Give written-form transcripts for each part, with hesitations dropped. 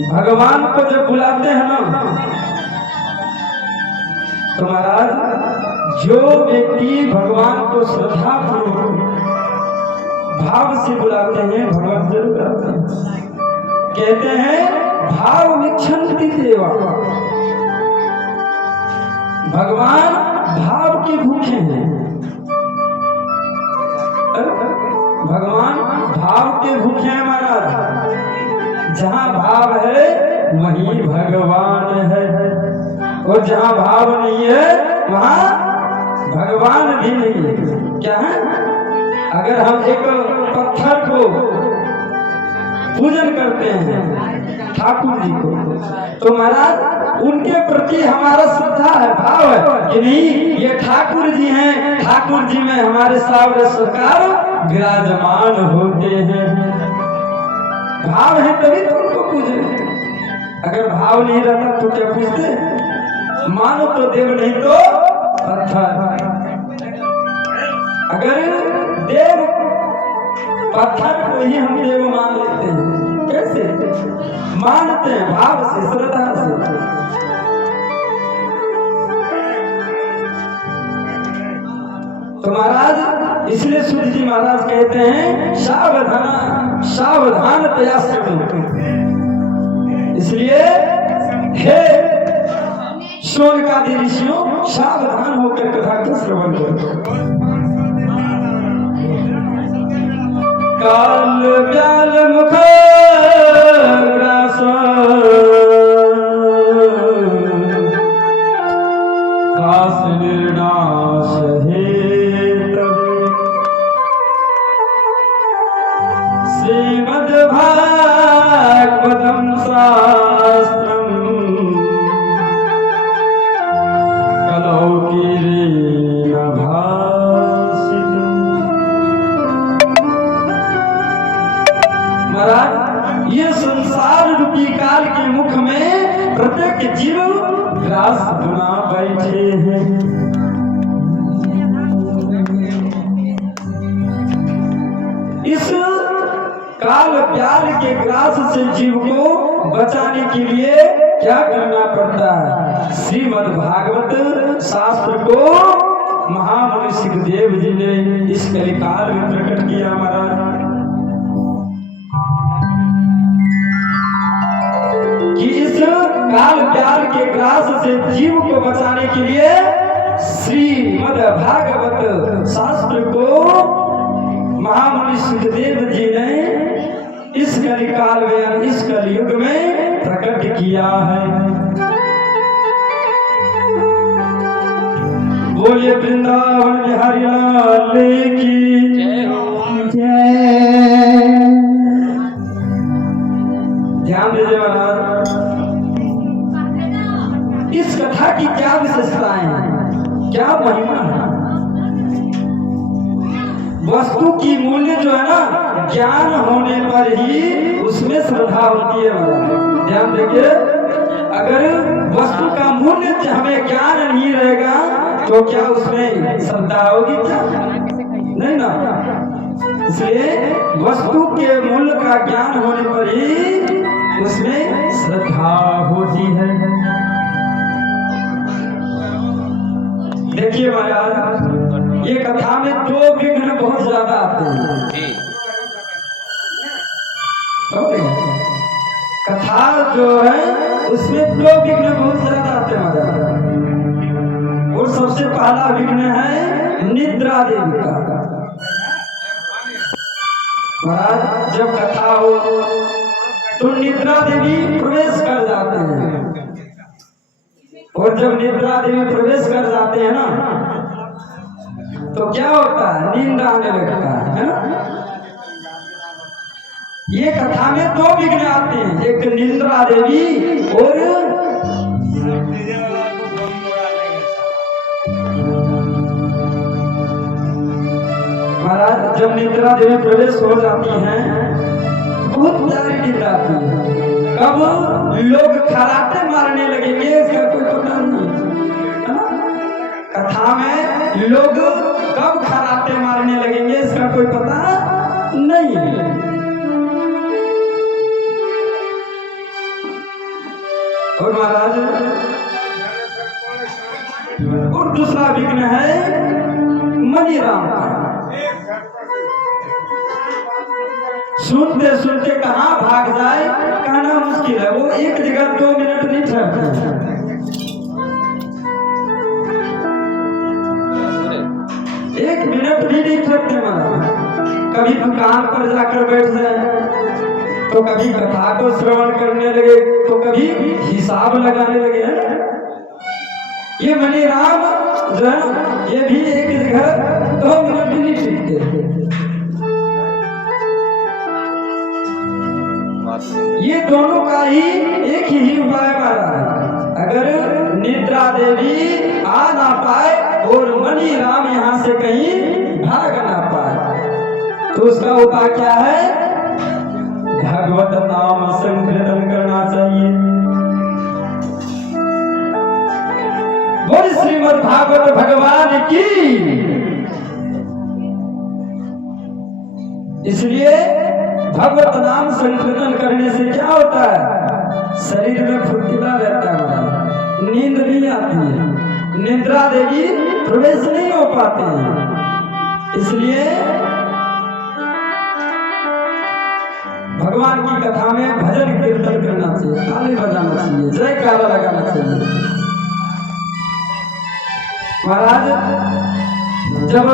भगवान को जब बुलाते हैं ना तो महाराज जो व्यक्ति भगवान को श्रद्धा पूर्वक भाव से बुलाते हैं भगवान जरूर आते हैं। कहते हैं भाव विक्षंति देवा, भगवान भाव के भूखे हैं। भगवान भाव के भूखे हैं महाराज। जहाँ भाव है वहीं भगवान है, और जहाँ भाव नहीं है वहाँ भगवान भी नहीं है। क्या है? अगर हम एक पत्थर को पूजन करते हैं ठाकुर जी को, तो महाराज उनके प्रति हमारा श्रद्धा है, भाव है कि नहीं ये ठाकुर जी हैं, ठाकुर जी में हमारे सावरे सरकार विराजमान होते हैं। भाव है तभी तो उनको पूजे। अगर भाव नहीं रहता तो क्या पूछते? मानो तो देव नहीं तो पत्थर। अगर देव पत्थर को ही हम देव मान लेते हैं, कैसे मानते हैं? भाव से, श्रद्धा से। तो महाराज इसलिए सूर्य जी महाराज कहते हैं सावधान सावधान तया श्रवण। इसलिए हे शौनकादि ऋषियों सावधान होकर कथा का श्रवण करो। काल व्याल मुख ग्रास दास निर्नाश हेतु श्रीमद् भागवतम् शास्त्रम् कलौ कीरेण भासितम्। महाराज ये संसार रूपी काल के मुख में प्रत्येक जीव ग्रास बना बैठे हैं। इस काल प्यार के ग्रास से जीव को बचाने के लिए क्या करना पड़ता है? श्रीमद् भागवत शास्त्र को महामुनि सुखदेव जी ने इस कलिकाल में प्रकट किया। महाराज कि इस काल प्यार के ग्रास से जीव को बचाने के लिए श्रीमद् भागवत शास्त्र को महामुनि सुखदेव जी ने इस कलिकाल में, इस कलयुग में प्रकट किया है। बोलिए वृंदावन बिहारी लाल की जय। ध्यान दीजिए महाराज, इस कथा की क्या विशेषताएं हैं, क्या महिमा है? वस्तु की मूल्य जो है ना ज्ञान होने पर ही उसमें श्रद्धा होती है। ध्यान देखिए, अगर वस्तु का मूल्य हमें ज्ञान नहीं रहेगा तो क्या उसमें श्रद्धा होगी? क्या नहीं ना। इसलिए वस्तु के मूल्य का ज्ञान होने पर ही उसमें श्रद्धा होती है। देखिए महाराज, ये कथा में दो विघ्न बहुत ज्यादा आते हैं। कथा जो है उसमें दो विघ्न बहुत ज्यादा आते हैं महाराज। और सबसे पहला विघ्न है निद्रा देवी का। महाराज जब कथा हो तो निद्रा देवी प्रवेश कर जाते हैं, और जब निद्रा देवी प्रवेश कर जाते हैं ना तो क्या होता है? नींद आने लगता है ना। ये कथा में दो विघ्न आते हैं, एक निद्रा देवी और महाराज जब निद्रा देवी प्रवेश हो जाती हैं बहुत प्यारी नींद आती है। कब लोग खराटे मारने लगेंगे इसका कोई पता नहीं। कथा में लोग कब खराटे मारने लगेंगे इसका कोई पता नहीं। और महाराज और दूसरा विघ्न है मणिराम का। सुनते सुनते कहाँ भाग जाए कहना मुश्किल है। वो एक जगह 2 मिनट नहीं ठहरते, 1 मिनट भी नहीं ठहरते महाराज। कभी दुकान पर जाकर बैठ जाए, तो कभी कथा को श्रवण करने लगे, तो कभी हिसाब लगाने लगे। ये मणिराम जो है ना, ये भी एक जगह 2 मिनट भी नहीं टिकते। ये दोनों का ही एक ही उपाय मारा है। अगर निद्रा देवी आ ना पाए और मणिराम यहाँ से कहीं भाग ना पाए, तो उसका उपाय क्या है? भगवत नाम संकीर्तन करना चाहिए। बोल श्रीमद् भागवत भगवान की। इसलिए भगवत नाम संकीर्तन करने से क्या होता है? शरीर में फुर्तीला रहता है, नींद नहीं आती है, निद्रा देवी प्रवेश नहीं हो पाते हैं। इसलिए भगवान की कथा में भजन कीर्तन करना चाहिए, ताली बजाना चाहिए, जयकारा लगाना चाहिए। महाराज जब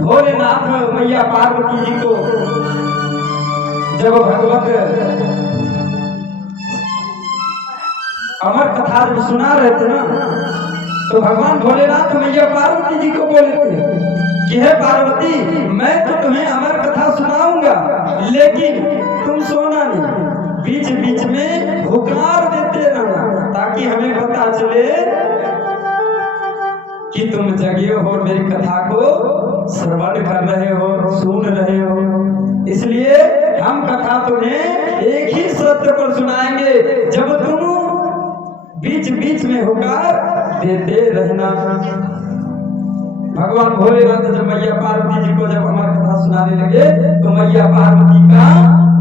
भोलेनाथ मैया पार्वती जी को जब भगवत अमर कथा जब सुना रहे थे ना, तो भगवान भोलेनाथ मैया पार्वती जी को बोले थे कि हे पार्वती, मैं तो तुम्हें अमर कथा सुनाऊंगा, लेकिन तुम सोना नहीं, बीच बीच में हुकार देते रहना, ताकि हमें पता चले कि तुम जगे हो, मेरी कथा को श्रवण कर रहे हो, सुन रहे हो। इसलिए हम कथा तुम्हें एक ही सत्य पर सुनाएंगे, जब तुम बीच बीच में हुकार देते रहना। भगवान भोलेनाथ जब मैया पार्वती जी को जब अमर कथा सुनाने लगे, तो मैया पार्वती का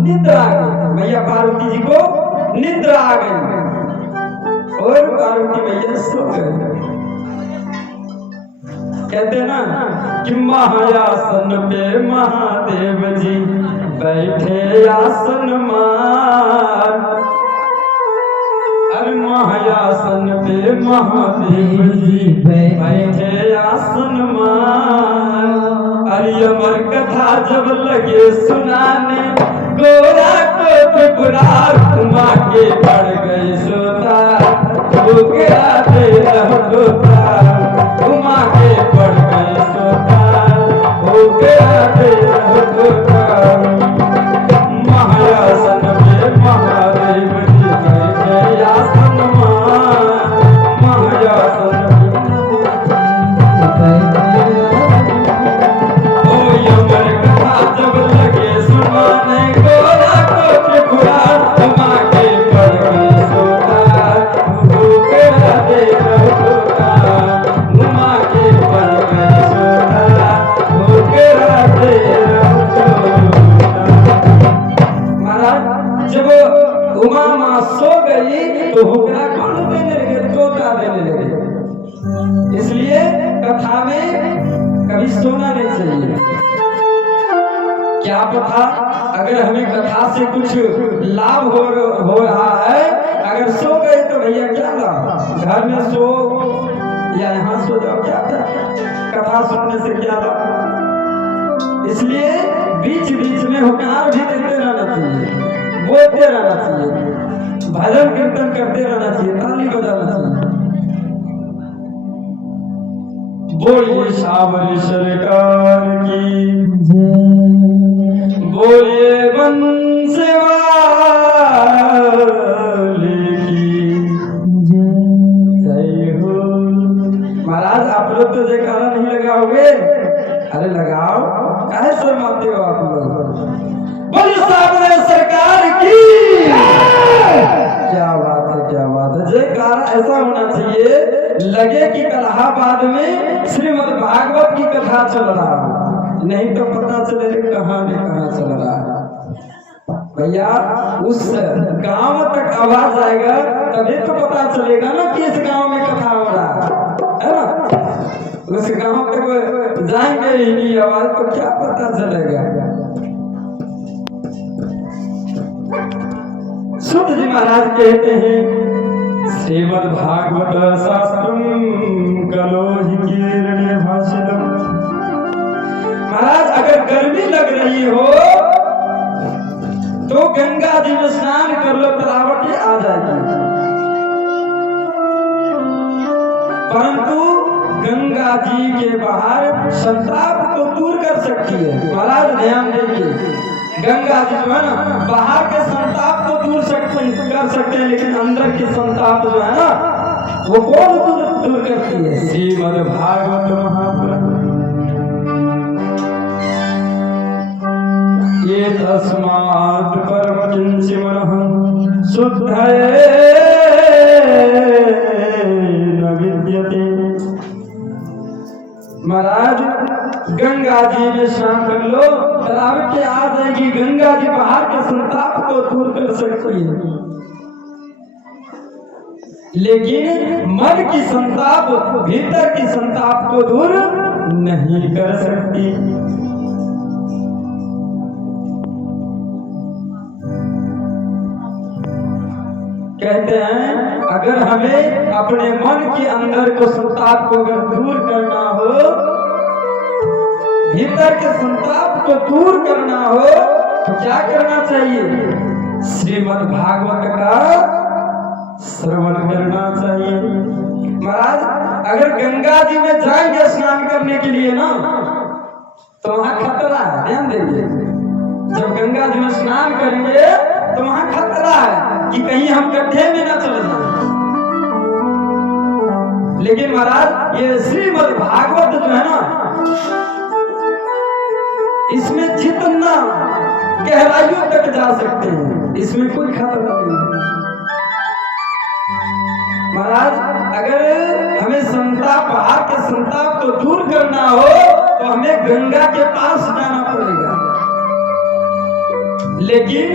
निद्रा आ गई, मैया पार्वती जी को निद्रा आ गई और पार्वती मैया सो गई। कहते ना कि महायासन पे महादेव जी बैठे आसन मार, अरे महायासन पे महादेव जी बैठे आसन मार। अरे अमर कथा जब लगे सुनाने, गोरा को त्रिपुरार उमा के पड़ गए सोता, गया दे रहोता, उमा के पड़ गए सोता, हो गया दे रहोता। महायासन में महादेव जी बैठे आसन मार, महायासन ओ अमर कथा जब लगे सुनाने, गोरा को त्रिपुरार उमा के पड़ गए सोता, हो गया दे रहोता, उमा के पड़ गए सोता, हो गया दे रहोता। महाराज जब उमा माँ सो गई, तो हुक्का कौन देने लगे? तोता देने लगे। इसलिए कथा में कभी सोना नहीं चाहिए। क्या पता अगर हमें कथा से कुछ लाभ हो रहा है, अगर सो गए तो भैया क्या लाभ? घर में सो या यहाँ सो जाओ, क्या कथा सुनने से क्या लाभ? इसलिए बीच बीच में हुकार भी देते रहना चाहिए, बोलते रहना चाहिए, भजन कीर्तन करते रहना चाहिए, ताली बजाना चाहिए। बोलिए सावरी सरकार की, बोलिए बंसवाले की जय हो। महाराज आप लोग तो जयकारा नहीं लगाओगे? अरे लगाओ, काहे शर्माते हो आप लोग? बोलिए सावरी सरकार की। क्या बात है, क्या बात है। जयकारा ऐसा होना चाहिए लगे कि इलाहाबाद में श्रीमद् भागवत की कथा चल रहा है, नहीं तो पता चले कहाँ चल रहा है। भैया उस गांव तक आवाज आएगा तभी तो पता चलेगा ना कि इस गांव में कथा हो रहा है ना। उस गांव तक जाएंगे ही नहीं आवाज तो क्या पता चलेगा। सुत जी महाराज कहते हैं श्रीमद् भागवत शास्त्रम कलोहि कीर्णे भाषितम। महाराज अगर गर्मी लग रही हो तो गंगा जी में स्नान कर लो, तरावटी आ जाएगी। परंतु गंगा जी के बाहर संताप को दूर कर सकती है। महाराज ध्यान देखिए, गंगा जी जो है ना बाहर के संताप को दूर कर सकते हैं, लेकिन अंदर के संताप जो है ना वो कौन दूर करती है? श्रीमद् भागवत महापुराण। ये तस्मात् परम किंचि मनः शुद्धये न विद्यते। महाराज गंगा जी में स्नान कर लो, तरावटी आ जाएगी। गंगा जी बाहर के संताप को दूर कर सकती है, लेकिन मन की संताप, भीतर की संताप को दूर नहीं कर सकती। कहते हैं अगर हमें अपने मन के अंदर को संताप को अगर दूर करना हो, भीतर के संताप को दूर करना हो तो क्या करना चाहिए? श्रीमद् भागवत का श्रवण करना चाहिए। महाराज अगर गंगा जी में जाएंगे स्नान करने के लिए ना तो वहां खतरा है। ध्यान देखिए, जब गंगा जी में स्नान करेंगे तो वहां खतरा है कि कहीं हम गड्ढे में ना चले जाएं। लेकिन महाराज ये श्रीमद् भागवत जो है ना, इसमें जितना गहराइयों तक जा सकते हैं, इसमें कोई खतरा नहीं। महाराज अगर हमें संताप, बाहर के संताप को दूर करना हो तो हमें गंगा के पास जाना पड़ेगा। लेकिन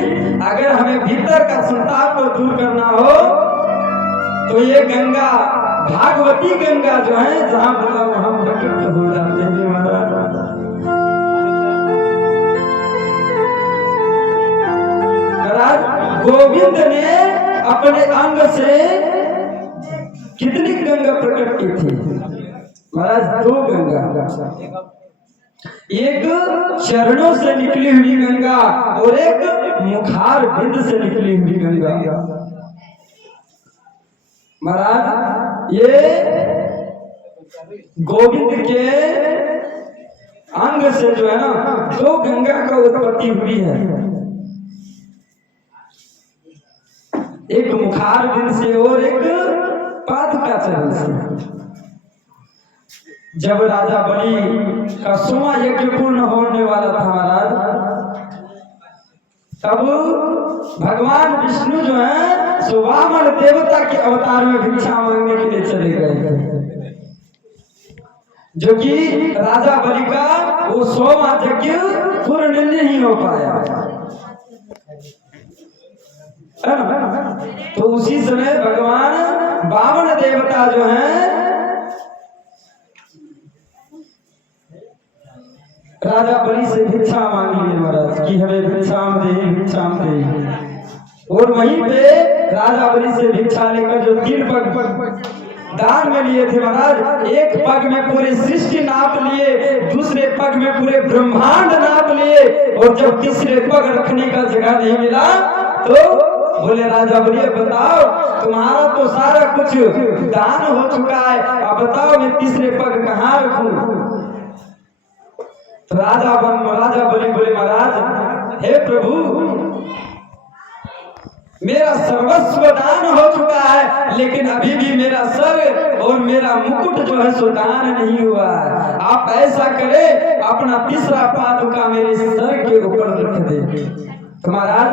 अगर हमें भीतर का संताप को दूर करना हो तो ये गंगा, भागवती गंगा जो है, जहां बोला वहां प्रकट हो जाते हैं। महाराज गोविंद ने अपने अंग से कितनी गंगा प्रकट की थी? महाराज 2 गंगा, एक चरणों से निकली हुई गंगा और एक मुखार बिंद से निकली हुई गंगा। महाराज ये गोविंद के अंग से जो है ना 2 गंगा का उत्पत्ति हुई है, एक मुखार बिंद से और एक पादुका चरण से। जब राजा बलि का 100वां यज्ञ पूर्ण होने वाला था महाराज, तब भगवान विष्णु जो है वामन देवता के अवतार में भिक्षा मांगने के लिए चले गए, जो कि राजा बलि का वो 100वां यज्ञ पूर्ण नहीं हो पाया। तो उसी समय भगवान वामन देवता जो हैं राजा बलि से भिक्षा मांग लिए महाराज कि हमें भिक्षाम दे। और वहीं पे राजा बलि से भिक्षा लेकर जो 3 पग दान में लिए थे महाराज, एक पग में पूरे सृष्टि नाप लिए, दूसरे पग में पूरे ब्रह्मांड नाप लिए, और जब तीसरे पग रखने का जगह नहीं मिला तो बोले राजा बलि बताओ, तुम्हारा तो सारा कुछ दान हो चुका है, अब बताओ मैं तीसरे पग कहाँ रखूं? तो राजा बलि बोले महाराज हे प्रभु, मेरा सर्वस्व दान हो चुका है, लेकिन अभी भी मेरा सर और मेरा मुकुट जो है सो दान नहीं हुआ है। आप ऐसा करें, अपना तीसरा पादुका मेरे सर के ऊपर रख दे। तो महाराज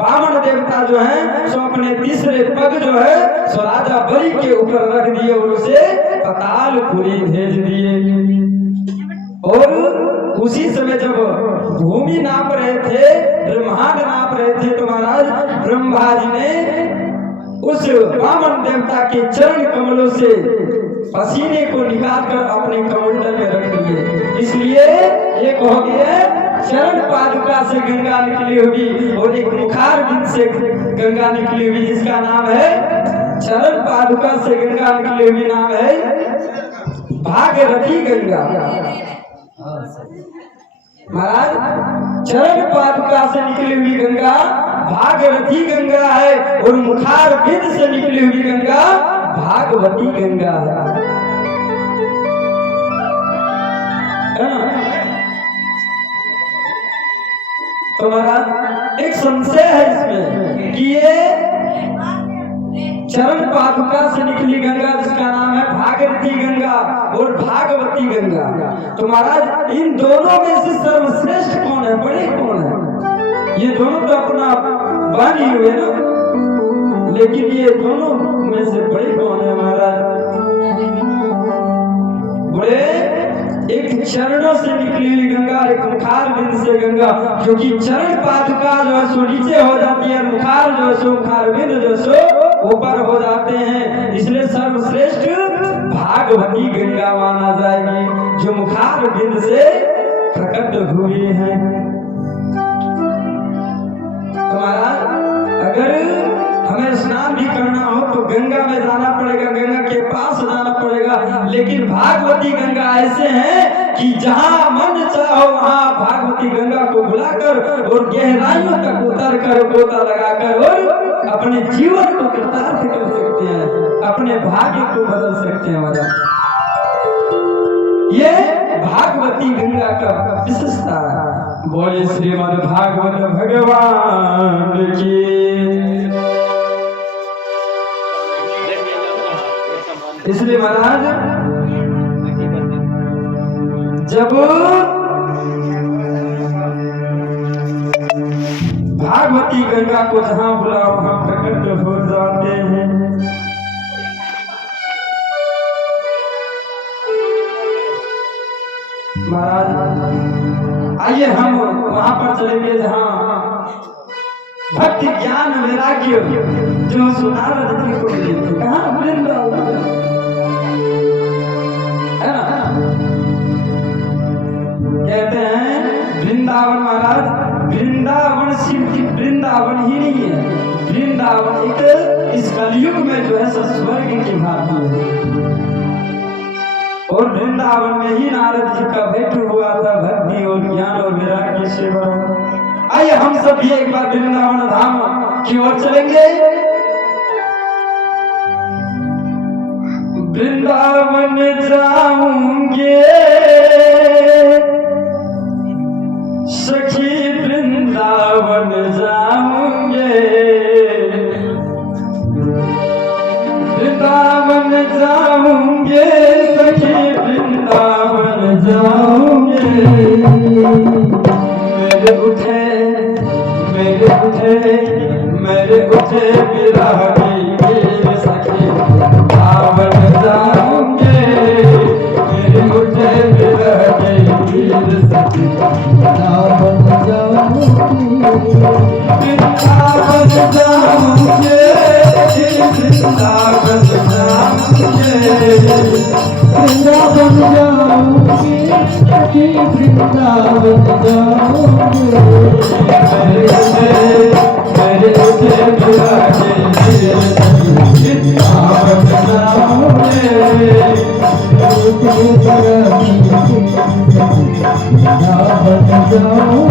वामन देवता जो है सो अपने तीसरे पग जो है सो राजा बलि के ऊपर रख दिए और उसे पातालपुरी भेज दिए। और उसी समय जब भूमि नाप रहे थे, ब्रह्मांड नाप रहे थे, तो महाराज ब्रह्मा जी ने उस वामन देवता के चरण कमलों से पसीने को निकालकर अपने कमंडल में रख लिए। इसलिए एक हो गया चरण पादुका से गंगा निकली होगी और एक मुखार बिंद से गंगा निकली हुई, जिसका नाम है चरण पादुका से गंगा निकली हुई नाम है भागीरथी गंगा। महाराज चरण पादुका से निकली हुई गंगा भागीरथी गंगा है और मुखार बिंद से निकली हुई गंगा भागवती गंगा है ना। तो महाराज एक संशय है इसमें कि ये चरण पादुका से निकली गंगा जिसका नाम है भागीरथी गंगा और भागवती गंगा, तो महाराज इन दोनों में से सर्वश्रेष्ठ कौन है, बड़े कौन है? ये दोनों तो अपना बन ही हुए ना, लेकिन ये दोनों में से बड़े कौन है महाराज? बड़े एक चरणों से निकली हुई गंगा, एक मुखार बिंद से गंगा, क्योंकि चरण पादुका जो है सो नीचे हो जाती है, मुखार जो है सो मुखार बिंद जो है सो ऊपर हो जाते हैं, इसलिए सर्वश्रेष्ठ भागवती गंगा माना जाएगी जो मुखार बिंद से प्रकट हुई है। तुम्हारा अगर हमें स्नान भी करना हो तो गंगा में जाना पड़ेगा, गंगा के पास जाना पड़ेगा, लेकिन भागवती गंगा ऐसे हैं कि जहां मन चाहो वहां भागवती गंगा को बुलाकर और गहराइयों तक उतर कर गोता लगाकर और अपने जीवन को कृतार्थ कर सकते हैं, अपने भाग्य को बदल सकते हैं महाराज। ये भागवती गंगा का विशेषता है। बोले श्रीमद् भागवत भगवान की। इसलिए महाराज जब भागवती गंगा को जहां बुलाओ वहां प्रकट हो जाते हैं। महाराज आइए हम वहां पर चलेंगे जहां भक्ति ज्ञान वैराग्य जो सुनारद जी को मिले थे, कहां वृंदावन है ना। कहते हैं वृंदावन महाराज, वृंदावन शिव की वृंदावन ही नहीं है, वृंदावन एक इस कलयुग में जो है स्वर्ग की भांति है। और वृंदावन में ही नारद जी का भेंट हुआ था भक्ति और ज्ञान और वैराग्य सेवा। आइए हम सब भी एक बार वृंदावन धाम की ओर चलेंगे। वृंदावन जाऊंगे सखी वृंदावन जाऊंगे, वृंदावन जाऊंगे सखी वृंदावन जाऊंगे। मेरे उठे विरह की सखी वृंदावन जाऊंगे, मेरे उठे विरह की सखी वृंदावन जाऊंगे, वृंदावन जाऊंगे वृंदावन जाऊंगे, वृंदावन जाऊंगे वृंदावन जाऊंगे। मेरे उठे विरह की वृंदावन जाऊंगे, वृंदावन जाऊंगे।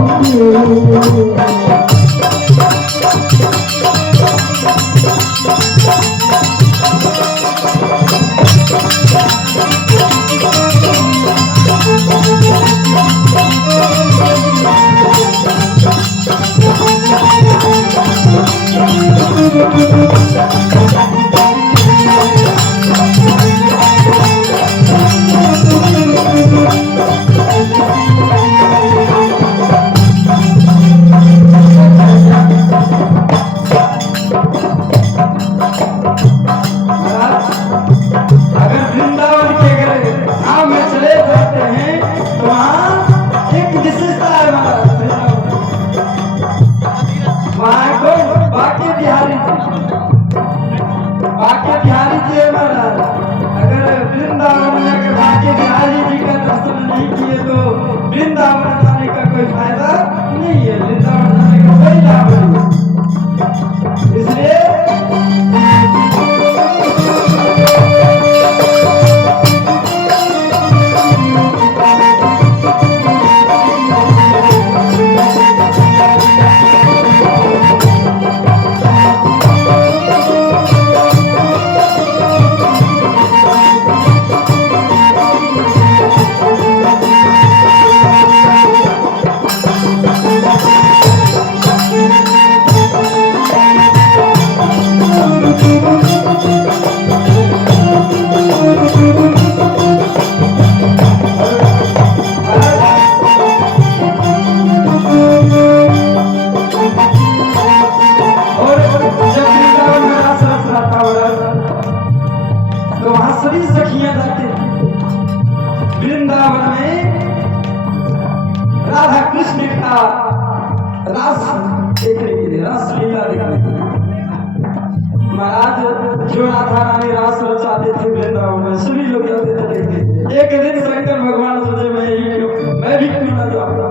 जो राधा रानी रास रचाते थे वृंदावन में, सभी लोग जाते थे देखते। एक दिन शंकर भगवान सोचे मैं भी क्यों ना जाऊंगा।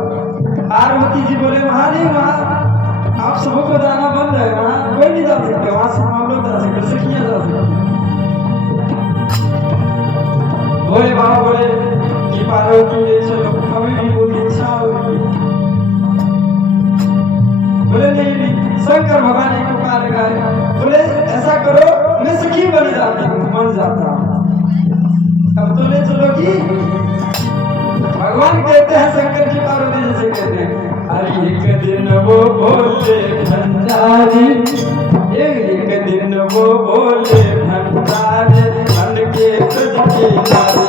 पार्वती जी बोले वहां नहीं, वहां आप सबको जाना बंद है, वहां कोई नहीं जा सकते, वहां से हम लोग जा सकते, सखियां जा सकते। बोले बाबा बोले कि पार्वती ले चलो, हमें भी बहुत इच्छा होगी। बोले नहीं, शंकर भगवान ने पुकार लगाया, बोले ऐसा करो मैं सखी बन जाती हूँ, बन जाता अब तो ले चलोगी। भगवान कहते हैं शंकर जी पार्वती जैसे कहते हैं, अरे एक दिन वो बोले भंडारी, एक दिन वो बोले भंडारी, मन के तुझ के लारे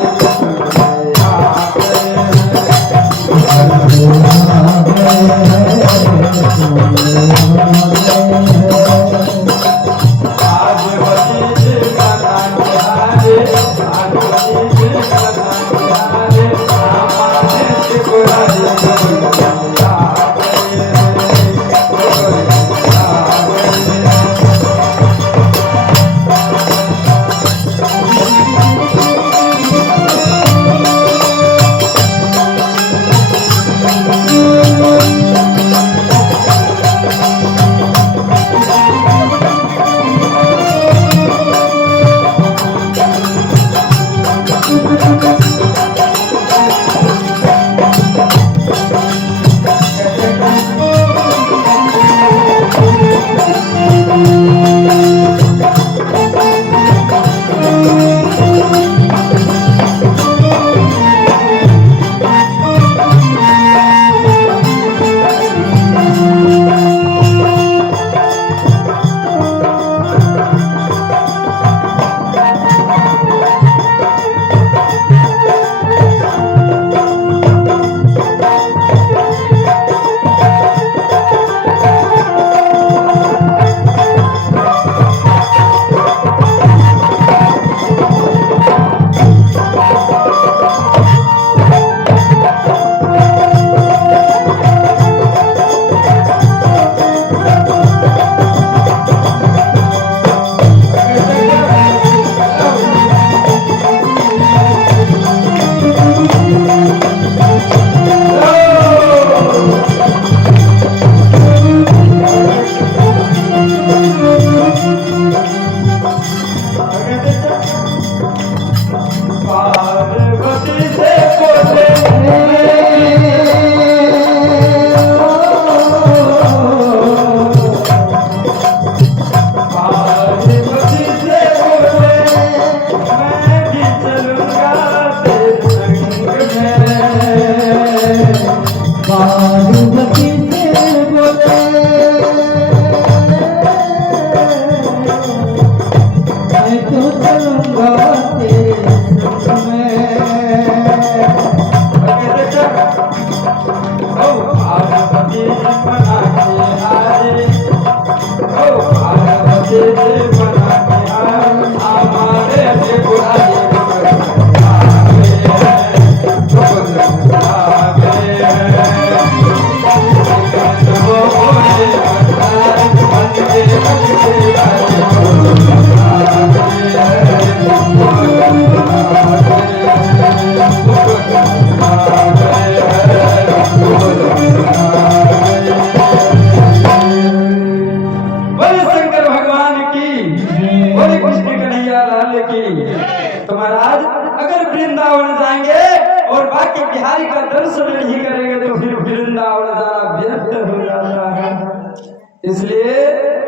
इसलिए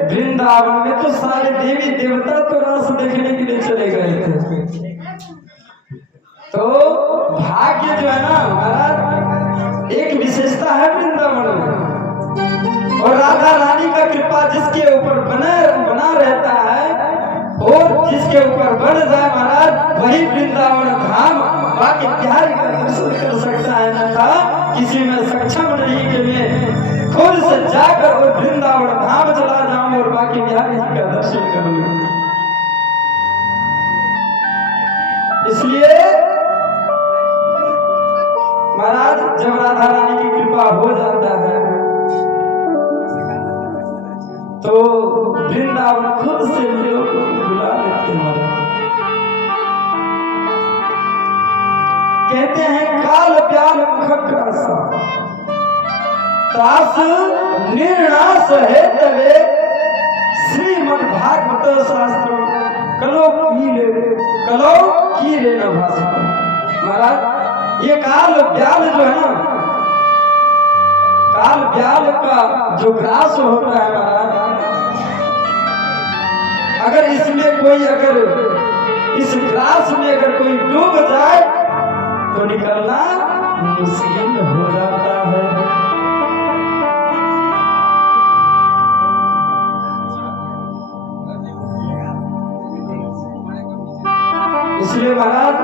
वृंदावन में तो सारे देवी देवता तो रस देखने के लिए चले गए थे। तो भाग्य जो है ना महाराज, एक विशेषता है वृंदावन में, और राधा रानी का कृपा जिसके ऊपर बना रहता है और जिसके ऊपर बढ़ जाए महाराज, वही वृंदावन धाम बाकी बिहारी का दर्शन कर सकता है। न था किसी में सक्षम नहीं कि मैं खुद से जाकर और वृंदावन धाम चला जाऊं और बाकी बिहारी का दर्शन करूं। इसलिए महाराज जब राधा रानी की कृपा हो जाता है तो वृंदावन खुद से लोग बुला लेते कहते हैं काल प्याल मुखग्रासा त्रास निर्णास है तवे श्रीमद् भागवत शास्त्र कलो की रे न भाषा। महाराज ये काल ब्याल जो है ना, काल ब्याल का जो ग्रास होता है महाराज, अगर इसमें कोई इस ग्रास में अगर कोई डूब जाए तो निकलना मुश्किल हो जाता है। इसलिए महाराज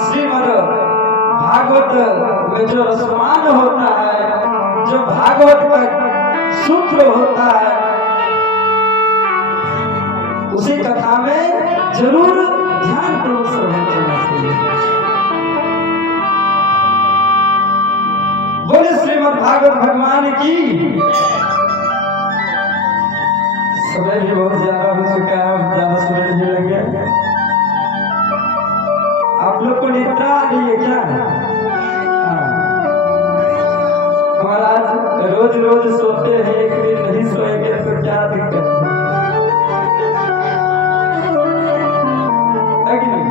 श्रीमद् भागवत में जो रसमान होता है, जो भागवत का सूत्र होता है, उसी कथा में जरूर ध्यान पूर्वक श्रवण करना चाहिए। बोले श्रीमद् भागवत भगवान की। समय भी बहुत ज्यादा हो चुका है, अब ज्यादा समय नहीं लगे। आप लोग को निद्रा आ रही है क्या? महाराज रोज रोज सोते हैं, एक दिन नहीं सोएंगे तो क्या दिक्कत है कि नहीं?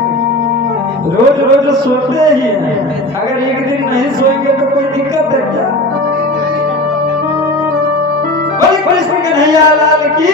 रोज रोज सोते ही हैं, अगर एक दिन नहीं सोएंगे तो कोई दिक्कत है क्या? बोले कृष्ण कन्हैया लाल की।